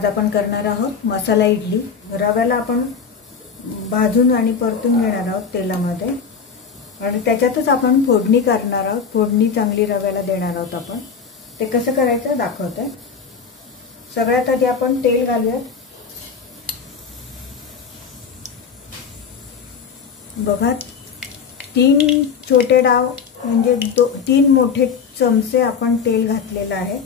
आज आपण करणार आहोत मसाला इडली। रव्याला आपण भाजून आणि परतून घेणार आहोत तेलामध्ये आणि त्याच्यातच आपण फोडणी करणार आहोत। फोडणी चांगली रव्याला देणार आहोत आपण। ते कसं करायचं दाखवते। सगळ्यात आधी आपण तेल घालूयात। बघा 3 छोटे डाव म्हणजे 3 मोठे चमचे आपण तेल घातलेलं आहे।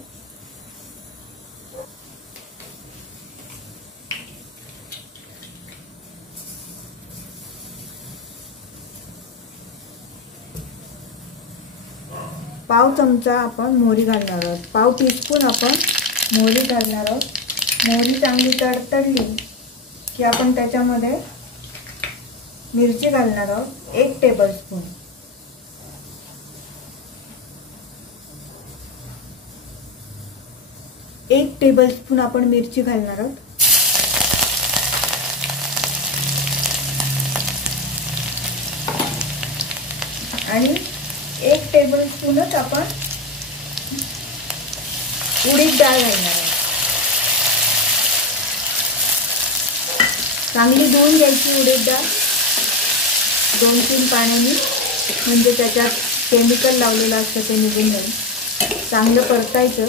पाव चमचा आपण मोहरी घालणार आहोत। पाव टीस्पून आपण मोहरी घालणार आहोत। मोहरी चांगली तडतडली की आपण त्याच्यामध्ये मिरची घालणार आहोत 1 टेबलस्पून। एक टेबलस्पून आपण मिरची घालणार आहोत। आणि 1 टेबलस्पूनच आपण उडीद डाळ घालणार आहोत। चांगली धुवून घ्यायची उडीद डाळ 2-3 पाण्याने, म्हणजे त्याच्यात केमिकल लावलेलं असतं ते निघून जाईल। चांगलं परतायचं।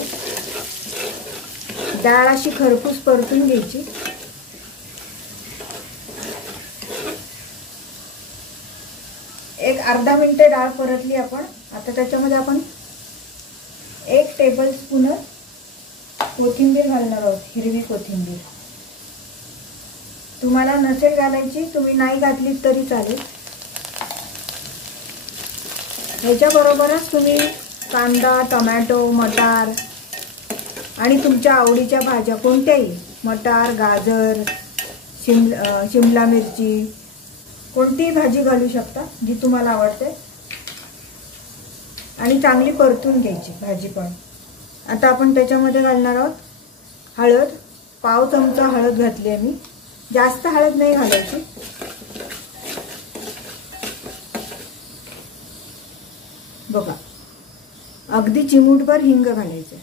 डाळ अशी खरपूस परतून घ्यायची। एक अर्धा मिनिट डाळ परतली आपण। आता त्याच्यामध्ये आपण 1 टेबलस्पून कोथिंबीर घालणार आहोत, हिरवी कोथिंबीर। तुम्हाला नसेल घालायची तुम्ही नाही घातली तरी चालेल। ह्याच्या बरोबरच तुम्ही कांदा, टोमॅटो, मटार आणि तुमच्या आवडीच्या भाज्या कोणत्याही, मटार, गाजर, शिमला मिरची, कोणतीही भाजी घालू शकता जी तुम्हाला आवडते आणि चांगली परतून घ्यायची भाजी पण। आता आपण त्याच्यामध्ये घालणार आहोत हळद। पाव चमचा हळद घातली आहे मी, जास्त हळद नाही घालायची। बघा अगदी चिमूटभर हिंग घालायचं।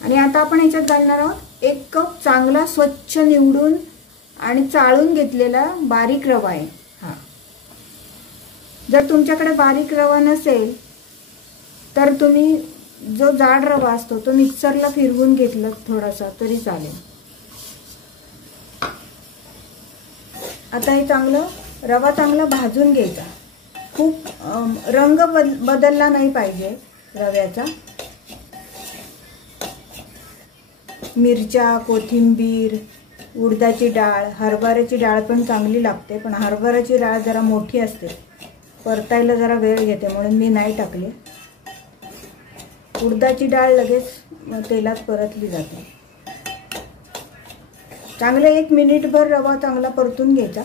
आणि आता आपण याच्यात घालणार आहोत 1 कप चांगला स्वच्छ निवडून आणि चाळून घेतलेला बारीक रवा आहे हा। जर तुमच्याकडे बारीक रवा नसेल तर तुम्ही जो जाड रवा असतो तो मिक्सरला फिरवून घेतला थोडासा तरी चालेल। आता हे चांगलं रवा चांगला भाजून घ्यायचा। खूप रंग बदलला नाही पाहिजे रव्याचा। मिरच्या, कोथिंबीर, उडदाची डाळ, हरभऱ्याची डाळ पण चांगली लागते, पण हरभऱ्याची डाळ जरा मोठी असते, परतायला जरा वेळ घेते म्हणून मी नाही टाकली। उडदाची डाळ लगेच तेलात परतली जाते। चांगलं 1 मिनिटभर रवा चांगला परतून घ्यायचा।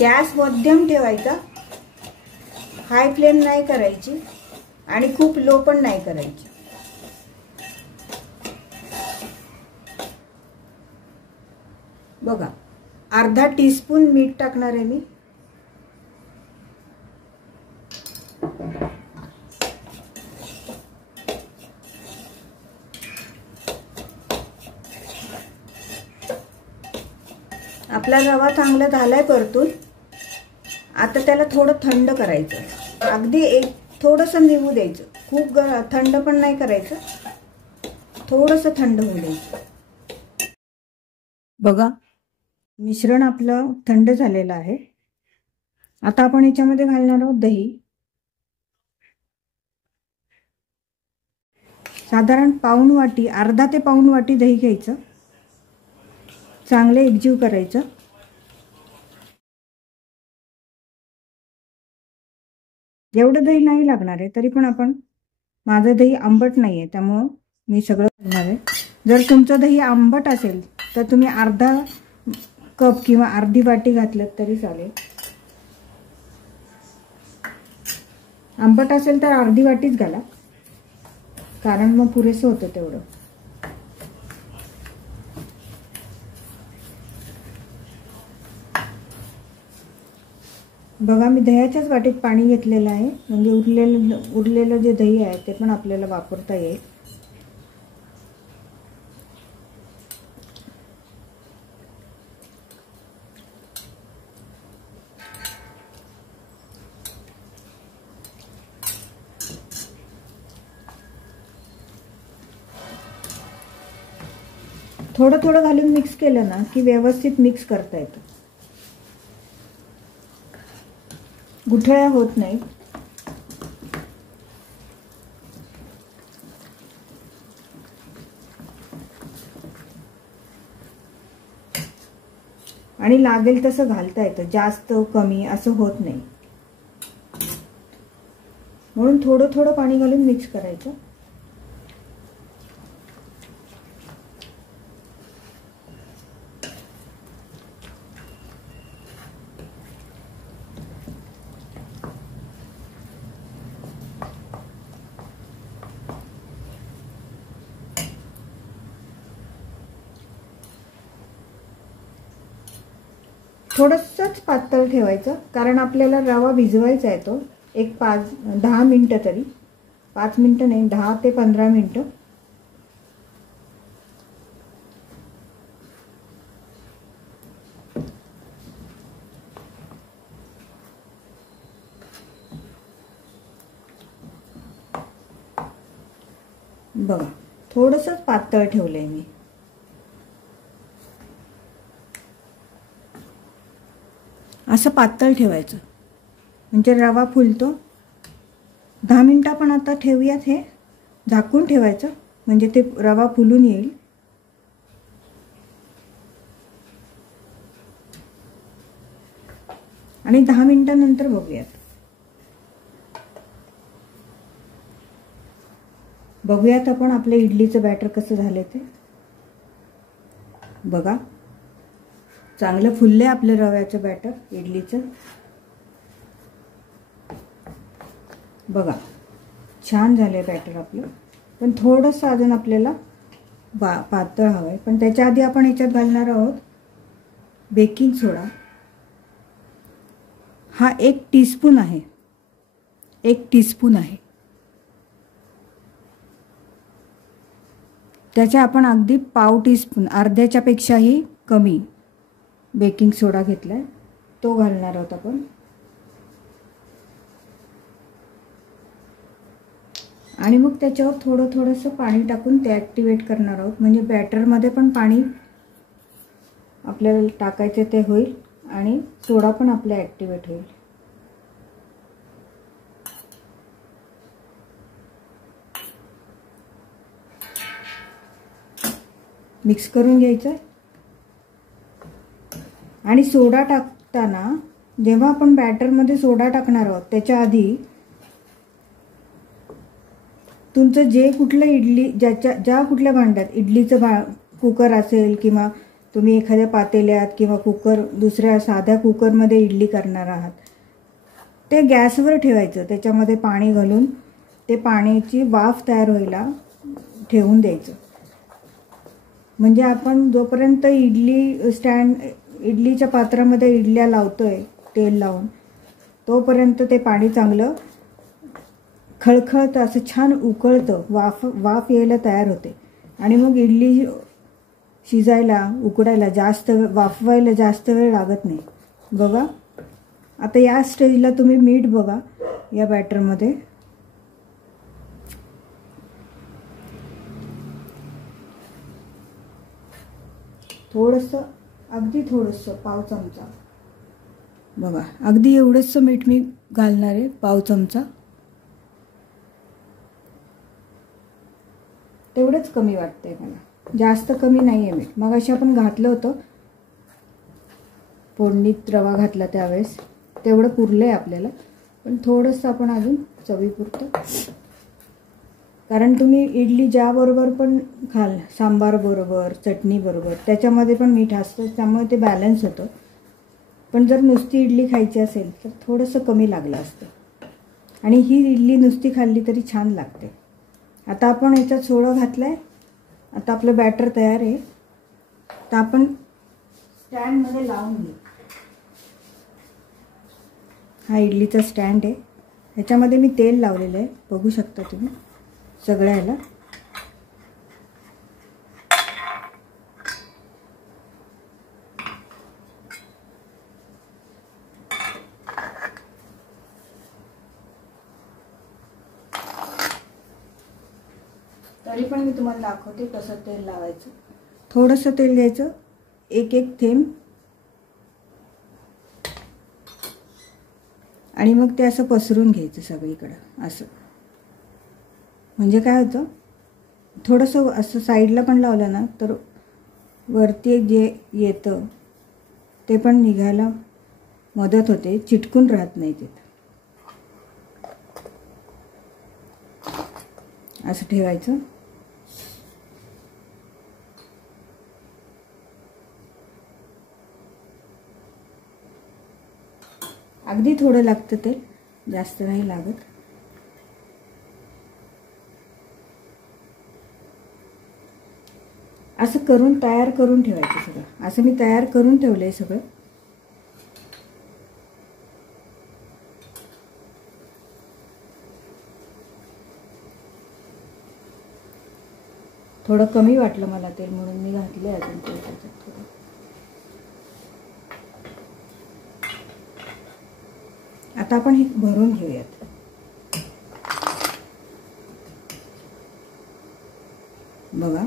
गॅस मध्यम ठेवायचा, हाय फ्लेम नाही करायची आणि खूप लो पण नाही करायची। बघा अर्धा टीस्पून मीठ टाकणार आहे मी। आपला रवा चांगला झालाय परतून। आता त्याला थोडं थंड करायचं, अगदी थोडंसं निघू द्यायचं। खूप थंड पण नाही करायचं, थोडंसं थंड होऊ द्यायचं। बघा मिश्रण आपलं थंड झालेलं आहे। आता आपण याच्यामध्ये घालणार आहोत दही। साधारण पाऊण वाटी, अर्धा ते पाऊण वाटी दही घ्यायचं। चांगले एकजीव करायचं। एवढं दही नाही लागणार आहे, तरी पण आपण, माझं दही आंबट नाही आहे त्यामुळं मी सगळं घालणार आहे। जर तुमचं दही आंबट असेल तर तुम्ही अर्धा कप किंवा अर्धी वाटी घातलं तरी चालेल। आंबट असेल तर अर्धी वाटीच घाला, कारण मग पुरेसं होतं तेवढं। बघा मी दह्याच्याच वाटीत पाणी घेतलेलं आहे, म्हणजे उरलेलं जे दही आहे ते पण आपल्याला वापरता येईल. थोडं थोडं घालून मिक्स केलं ना की व्यवस्थित मिक्स करता येतं, गुठळ्या होत नाही. आणि लागेल तसं घालता येतं, जास्त कमी असं होत नाही. म्हणून थोडं थोडं पाणी घालून मिक्स करायचं. थोडंसंच पातळ ठेवायचं, कारण आपल्याला रवा भिजवायचा आहे तो एक 5-10 मिनटं तरी, 5 मिनटं नाही 10 ते 15 मिनटं. बघा थोडंसंच पातळ ठेवलंय मी. असं पातळ ठेवायचं म्हणजे रवा फुलतो. 10 मिनटं पण आता ठेवूयात, हे झाकून ठेवायचं म्हणजे ते रवा फुलून येईल. आणि 10 मिनिटांनंतर बघूयात आपण आपलं इडलीचं बॅटर कसं झालंय ते. बघा चांगलं फुललंय आपलं रव्याचं बॅटर इडलीचं. बघा छान झालंय बॅटर आपलं, पण थोडंसं अजून आपल्याला पातळ हवंय. पण त्याच्या आधी आपण ह्याच्यात घालणार आहोत बेकिंग सोडा. हा 1 टीस्पून आहे, 1 टीस्पून आहे. त्याच्या आपण अगदी पाव टीस्पून, अर्ध्याच्या पेक्षाही कमी बेकिंग सोडा घेतलाय, तो घालणार आहोत आपण. आणि मग त्याच्यावर थोडंसं पाणी टाकून ते ॲक्टिवेट करणार आहोत, म्हणजे बॅटरमध्ये पण पाणी आपल्याला टाकायचे ते होईल आणि सोडा पण आपला ॲक्टिवेट होईल. मिक्स करून घ्यायचं. आणि सोडा टाकताना जेव्हा आपण बॅटरमध्ये सोडा टाकणार आहोत त्याच्या आधी तुमचं जे कुठलं इडली ज्या कुठल्या भांड्यात इडलीचं कुकर असेल किंवा तुम्ही एखाद्या पातेल्यात किंवा कुकर दुसऱ्या साध्या कुकरमध्ये इडली करणार आहात ते गॅसवर ठेवायचं. त्याच्यामध्ये पाणी घालून ते पाण्याची वाफ तयार व्हायला ठेवून द्यायचं. म्हणजे आपण जोपर्यंत इडलीच्या पात्रामध्ये इडल्या लावतोय तेल लावून तोपर्यंत ते पाणी चांगलं खळखळतं, असं छान उकळतं, वाफ यायला तयार होते. आणि मग इडली शिजायला उकडायला वाफवायला जास्त वेळ लागत नाही. बघा आता या स्टेजला तुम्ही मीठ बघा या बॅटरमध्ये. थोडंसं, अगदी थोडंसं, पाव चमचा. बघा अगदी एवढंसं मीठ मी घालणार आहे, पाव चमचा. तेवढंच कमी वाटतंय मला, जास्त कमी नाही आहे मीठ. मग अशी आपण घातलं होतं फोडणीत रवा घातला त्यावेळेस, तेवढं पुरलंय आपल्याला. पण थोडंसं आपण अजून चवीपुरतं, कारण तुम्ही इडली ज्याबरोबर पण खाल, सांबार बरोबर, चटणी बरोबर, त्याच्यामध्ये पण मीठ असतं, त्यामुळे ते बॅलन्स होतं. पण जर नुसती इडली खायची असेल तर थोडंसं कमी लागलं असतं. आणि ही इडली नुसती खाल्ली तरी छान लागते. आता आपण याच्यात सोडा घातलाय, आता आपलं बॅटर तयार आहे. तर आपण स्टँडमध्ये लावून घेऊ. हा इडलीचा स्टँड आहे. ह्याच्यामध्ये मी तेल लावलेलं आहे, बघू शकता तुम्ही सगळ्याला. तरी पण मी तुम्हाला दाखवते कसं तेल लावायचं. थोडंसं तेल घ्यायचं, एक एक थेंब, आणि मग ते असं पसरून घ्यायचं सगळीकडं असं. म्हणजे काय होतं, थोडंसं असं साईडला पण लावलं ना तर वरती एक जे येतं ते पण निघायला मदत होते, चिटकून राहत नाही ते. असं ठेवायचं. अगदी थोडं लागतं ते, जास्त नाही लागत. असं करून तयार करून ठेवायचं सगळं. असं मी तयार करून ठेवलंय सगळं. थोडं कमी वाटलं मला तेल म्हणून मी घातले अजून तेल त्याच्यात थोडं. आता आपण हे भरून घेऊयात. बघा,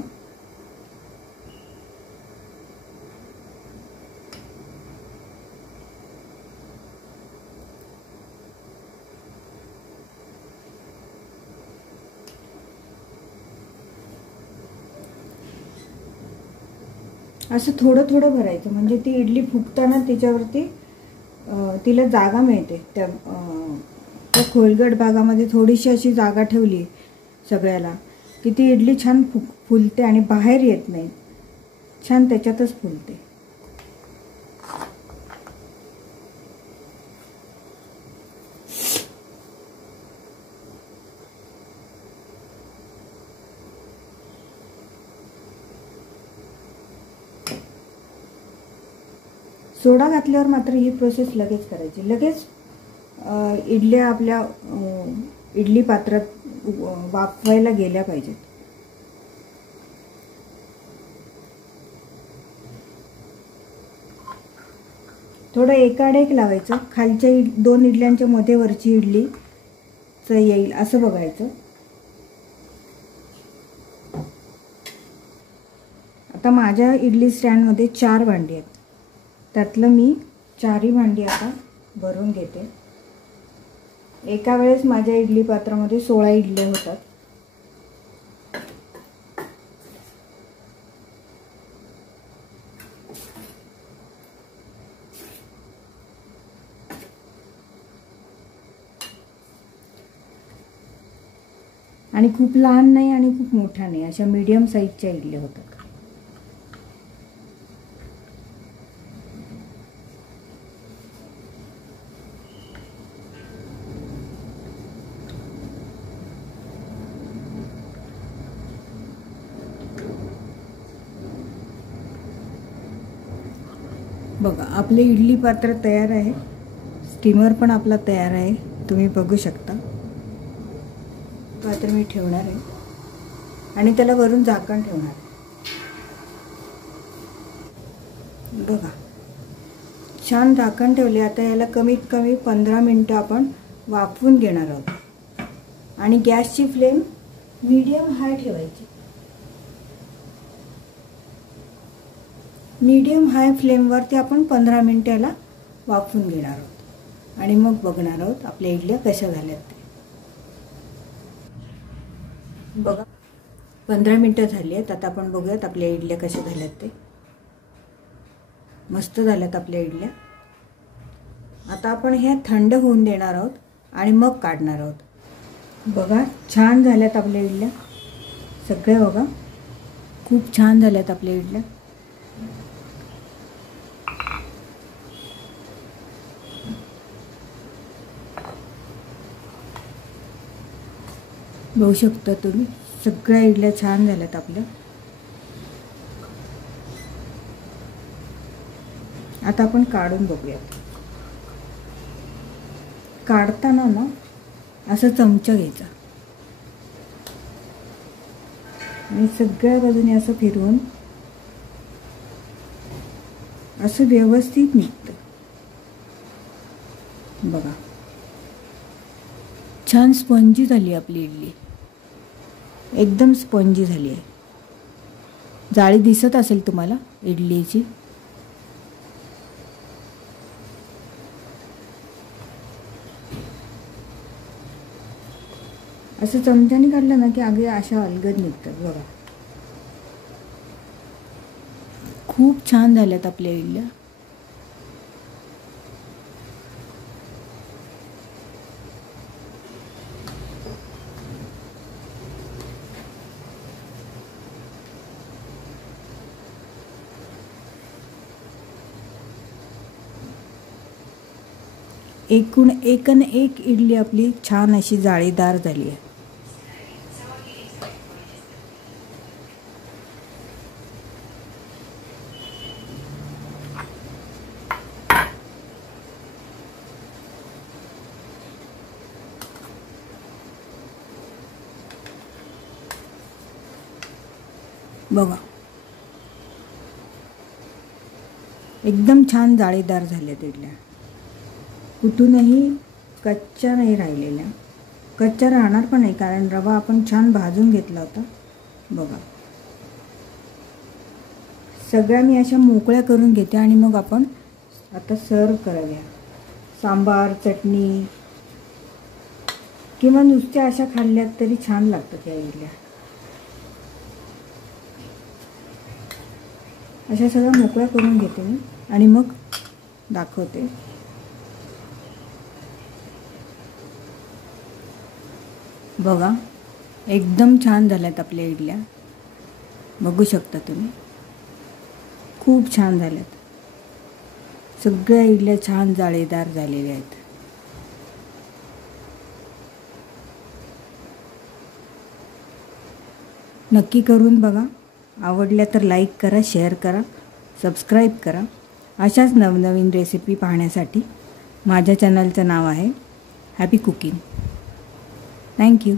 असं थोडं थोडं भरायचं. म्हणजे ती इडली फुगताना त्याच्यावरती तिला जागा मिळते. त्या खोलगट भागामध्ये थोडीशी अशी जागा ठेवली सगळ्याला की ती इडली छान फुलते आणि बाहेर येत नाही, छान त्याच्यातच फुलते. सोडा घातल्यावर मात्र ही प्रोसेस लगेच करायची. लगेच इडल्या आपल्या इडली पात्रात वाफवायला गेल्या पाहिजेत. थोडं एकाड एक लावायचं. खालच्या 2 इडल्यांच्या मध्ये वरची इडलीच येईल असं बघायचं. आता माझ्या इडली स्टँडमध्ये 4 भांडी आहेत. त्यातलं मी 4ही भांडी आता भरून घेते. एका वेळेस माझ्या इडली पात्रामध्ये 16 इडल्या होतात. आणि खूप लहान नाही आणि खूप मोठ्या नाही, अशा मीडियम साईजच्या इडल्या होतात. बघा, आपले इडली पात्र तयार आहे. स्टीमर पण आपला तयार आहे, तुम्ही बघू शकता. पात्र मी ठेवणार आहे आणि त्याला वरून झाकण ठेवणार आहे. बघा, छान झाकण ठेवले. आता याला कमीत कमी 15 मिनिटं आपण वाफवून घेणार आहोत. आणि गॅसची फ्लेम मीडियम हाय ठेवायची. मीडियम हाय फ्लेमवरती आपण 15 मिनिटाला वाफवून घेणार आहोत आणि मग बघणार आहोत आपल्या इडल्या कशा झाल्यात ते. बघा, 15 मिनिटं झाली आहेत. आता आपण बघूयात आपल्या इडल्या कशा झाल्यात ते. मस्त झाल्यात आपल्या इडल्या. आता आपण ह्या थंड होऊन देणार आहोत आणि मग काढणार आहोत. बघा, छान झाल्यात आपल्या इडल्या सगळ्या. बघा, खूप छान झाल्यात आपल्या इडल्या. बघू शकता तुम्ही, सगळ्या इडल्या छान झाल्यात आपल्या. आता आपण काढून बघूयात. काढताना ना असं चमचा घ्यायचा आणि सगळ्या बाजूने असं फिरवून असं व्यवस्थित निघतं बघा. छान स्पंजी झाली आपली इडली, एकदम स्पंजी झाली आहे. जाळी दिसत असेल तुम्हाला इडलीची. असं चमच्याने काढलं ना की अगदी अशा अलगद निघतात बघा. खूप छान झाल्यात आपल्या इडल्या. एकूण एक इडली आपली छान अशी जाळीदार झाली आहे. बघा एकदम छान जाळीदार झाल्यात इडल्या. कुठूनही कच्च्या नाही राहिलेल्या. कच्च्या राहणार पण नाही कारण रवा आपण छान भाजून घेतला होता. बघा सगळ्या मी अशा मोकळ्या करून घेते आणि मग आपण आता सर्व कराव्या. सांबार, चटणी किंवा नुसत्या अशा खाल्ल्यात तरी छान लागतात या इडल्या. अशा सगळ्या मोकळ्या करून घेते मी आणि मग दाखवते. बघा एकदम छान झाल्यात आपल्या इडल्या. बघू शकता तुम्ही, खूप छान झाल्यात. सगळ्या इडल्या छान जाळीदार झालेल्या आहेत. नक्की करून बघा. आवडल्या तर लाईक करा, शेअर करा, सबस्क्राईब करा. अशाच नवनवीन रेसिपी पाहण्यासाठी माझ्या चॅनलचं नाव आहे हॅपी कुकिंग. थँक्यू.